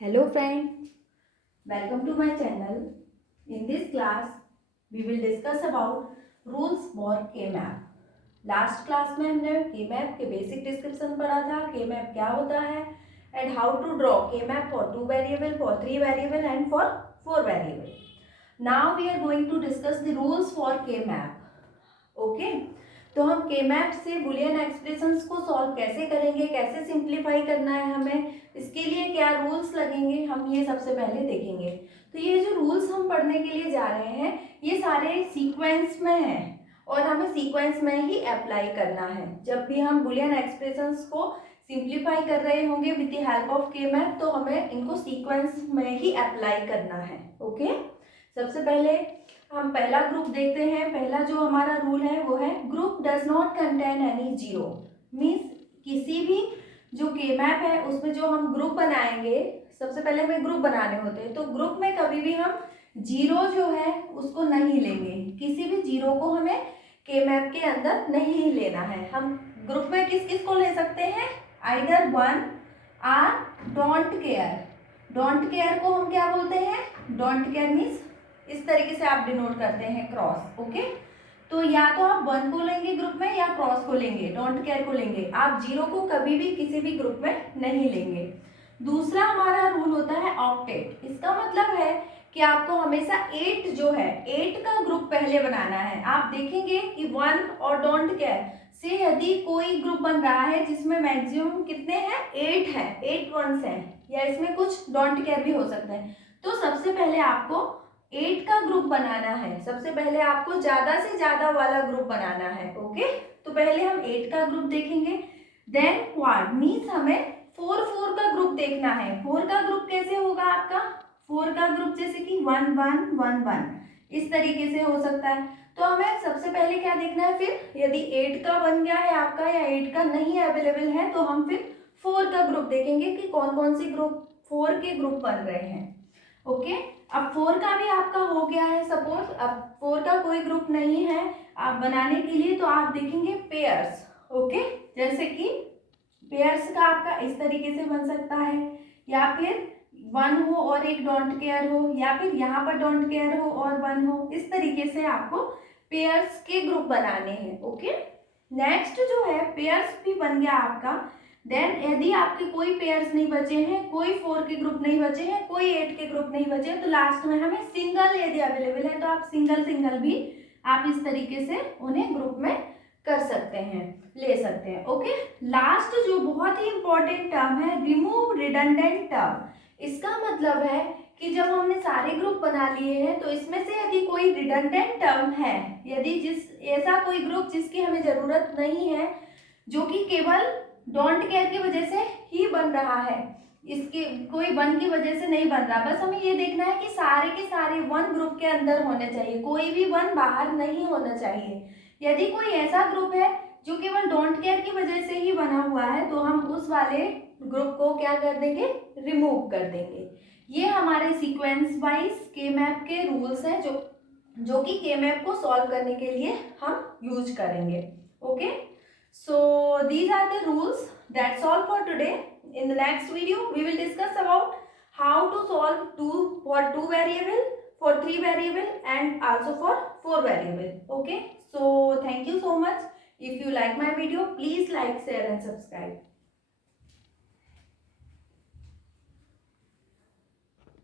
Hello friends, welcome to my channel. In this class, we will discuss about rules for K-map. Last class में हमने K-map के basic description पढ़ा था, K-map क्या होता है and how to draw K-map for 2 variable, for 3 variable and for 4 variable. Now we are going to discuss the rules for K-map. Okay? तो हम के मैप से बुलियन एक्सप्रेशंस को सॉल्व कैसे करेंगे, कैसे सिंप्लीफाई करना है हमें, इसके लिए क्या रूल्स लगेंगे, हम ये सबसे पहले देखेंगे। तो ये जो रूल्स हम पढ़ने के लिए जा रहे हैं ये सारे सीक्वेंस में हैं और हमें सीक्वेंस में ही अप्लाई करना है। जब भी हम बुलियन एक्सप्रेशंस को सिंप्लीफाई कर रहे होंगे विद द हेल्प ऑफ के मैप तो हमें इनको सीक्वेंस में ही अप्लाई करना है। ओके, सबसे पहले हम पहला ग्रुप देखते हैं। पहला जो हमारा रूल है वो है group does not contain any zero. Means किसी भी जो के मैप है उसमें जो हम ग्रुप बनाएंगे, सबसे पहले हमें ग्रुप बनाने होते हैं, तो ग्रुप में कभी भी हम जीरो जो है उसको नहीं लेंगे। किसी भी जीरो को हमें के मैप के अंदर नहीं लेना है। हम ग्रुप में किस किस को ले सकते हैं, either one or don't care. Don't care को हम क्या बोलते हैं, डोंट केयर मीन्स इस तरीके से आप डिनोट करते हैं क्रॉस। ओके, तो या तो आप वन को लेंगे ग्रुप में या क्रॉस को लेंगे, डोंट केयर को लेंगे। आप जीरो को कभी भी किसी भी ग्रुप में नहीं लेंगे। दूसरा हमारा रूल होता है ऑक्टेट। इसका मतलब है कि आपको हमेशा 8 जो है 8 का ग्रुप पहले बनाना है। आप देखेंगे कि वन और डोंट केयर से यदि कोई ग्रुप बन रहा है जिसमें मैक्सिमम कितने हैं, 8 है, 8 वंस है, या इसमें कुछ डोंट केयर भी हो सकते हैं, तो सबसे पहले आपको 8 का ग्रुप बनाना है। सबसे पहले आपको ज्यादा से ज्यादा वाला ग्रुप बनाना है। ओके, तो पहले हम 8 का ग्रुप देखेंगे। देन क्वाड मीन्स हमें 4 का ग्रुप देखना है। 4 का ग्रुप कैसे होगा आपका, 4 का ग्रुप जैसे कि 1 1 1 1 इस तरीके से हो सकता है। तो हमें सबसे पहले क्या देखना है, फिर यदि 8 का बन गया है आपका या 8 का नहीं अवेलेबल है तो हम फिर 4 का ग्रुप देखेंगे कि कौन कौन से ग्रुप 4 के ग्रुप बन रहे हैं। ओके, अब 4 का भी आपका हो गया है। सपोज अब 4 का कोई ग्रुप नहीं है आप बनाने के लिए, तो आप देखेंगे पेयर्स। ओके, जैसे कि पेयर्स का आपका इस तरीके से बन सकता है, या फिर 1 हो और एक डोंट केयर हो, या फिर यहाँ पर डोंट केयर हो और 1 हो। इस तरीके से आपको पेयर्स के ग्रुप बनाने हैं। ओके, नेक्स्ट जो है पेयर्स भी बन गया आपका। देन यदि आपके कोई पेयर्स नहीं बचे हैं, कोई 4 के ग्रुप नहीं बचे हैं, कोई 8 के ग्रुप नहीं बचे हैं, तो लास्ट में हमें सिंगल यदि अवेलेबल है तो आप सिंगल भी आप इस तरीके से उन्हें ग्रुप में कर सकते हैं, ले सकते हैं। ओके, लास्ट जो बहुत ही इंपॉर्टेंट टर्म है रिमूव रिडंडेंट टर्म। इसका मतलब है कि जब हमने सारे ग्रुप बना लिए हैं तो इसमें से यदि कोई रिडंडेंट टर्म है, यदि ऐसा कोई ग्रुप जिसकी हमें जरूरत नहीं है, जो कि केवल डोंट केयर की वजह से ही बन रहा है, इसके कोई वन की वजह से नहीं बन रहा, बस हमें ये देखना है कि सारे के सारे वन ग्रुप के अंदर होने चाहिए, कोई भी वन बाहर नहीं होना चाहिए। यदि कोई ऐसा ग्रुप है जो केवल डोंट केयर की वजह से ही बना हुआ है तो हम उस वाले ग्रुप को क्या कर देंगे, रिमूव कर देंगे। ये हमारे सीक्वेंस वाइज के मैप के रूल्स हैं जो कि के मैप को सॉल्व करने के लिए हम यूज करेंगे। Okay, so these are the rules. That's all for today. In the next video we will discuss about how to solve for 2 variable, for 3 variable and also for 4 variable. Okay, so thank you so much. If you like my video please like, share and subscribe.